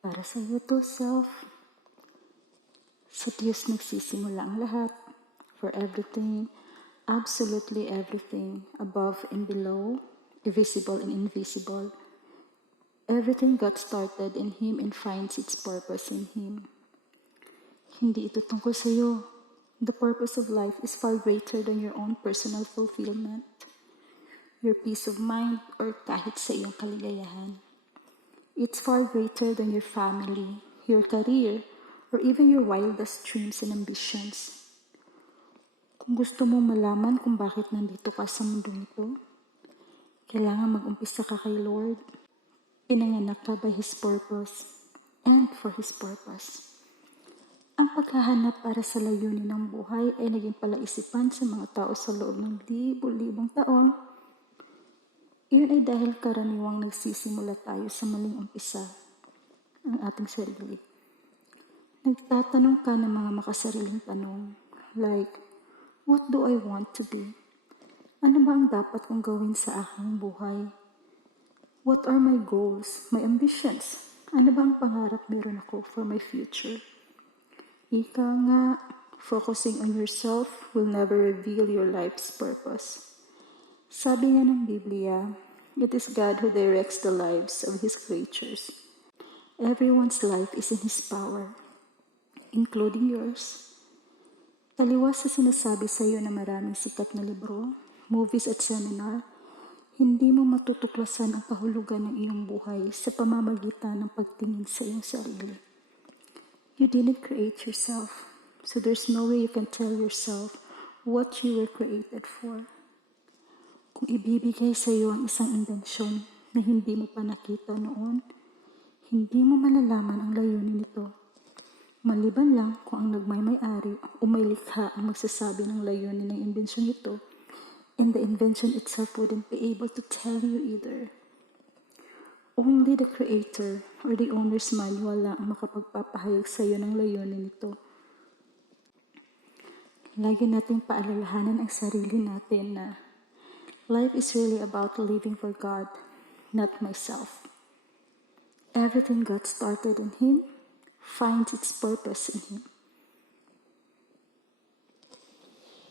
Para sa iyo to, self. Sa Diyos nagsisimula ang lahat. For everything, absolutely everything, above and below, visible and invisible. Everything got started in Him and finds its purpose in Him. Hindi ito tungkol sa iyo. The purpose of life is far greater than your own personal fulfillment, your peace of mind, or kahit sa iyong kaligayahan. It's far greater than your family, your career, or even your wildest dreams and ambitions. Kung gusto mong malaman kung bakit nandito ka sa mundong ito, kailangan mag-umpisa ka kay Lord. Pinanganak ka by His purpose and for His purpose. Ang paghahanap para sa layunin ng buhay ay naging palaisipan sa mga tao sa loob ng libo-libong taon. Iyon ay dahil karaniwang nagsisimula tayo sa maling umpisa, ang ating sarili. Nagtatanong ka ng mga makasariling tanong, like, what do I want to be? Ano ba ang dapat kong gawin sa aking buhay? What are my goals, my ambitions? Ano ba ang pangarap meron ako for my future? Ika nga, focusing on yourself will never reveal your life's purpose. Sabi nga ng Biblia, it is God who directs the lives of His creatures. Everyone's life is in His power, including yours. Taliwas sa sinasabi sa iyo na maraming sikat na libro, movies at seminar, hindi mo matutuklasan ang kahulugan ng iyong buhay sa pamamagitan ng pagtingin sa iyong sarili. You didn't create yourself, so there's no way you can tell yourself what you were created for. Kung ibibigay sa iyo ang isang imbensyon na hindi mo pa nakita noon, hindi mo malalaman ang layunin nito. Maliban lang kung ang nagmay-may-ari o may likha ang magsasabi ng layunin ng imbensyon ito, and the invention itself wouldn't be able to tell you either. Only the creator or the owner's manual lang ang makapagpapahayag sa iyo ng layunin nito. Lagi nating paalalahanan ang sarili natin na life is really about living for God, not myself. Everything got started in Him, finds its purpose in Him.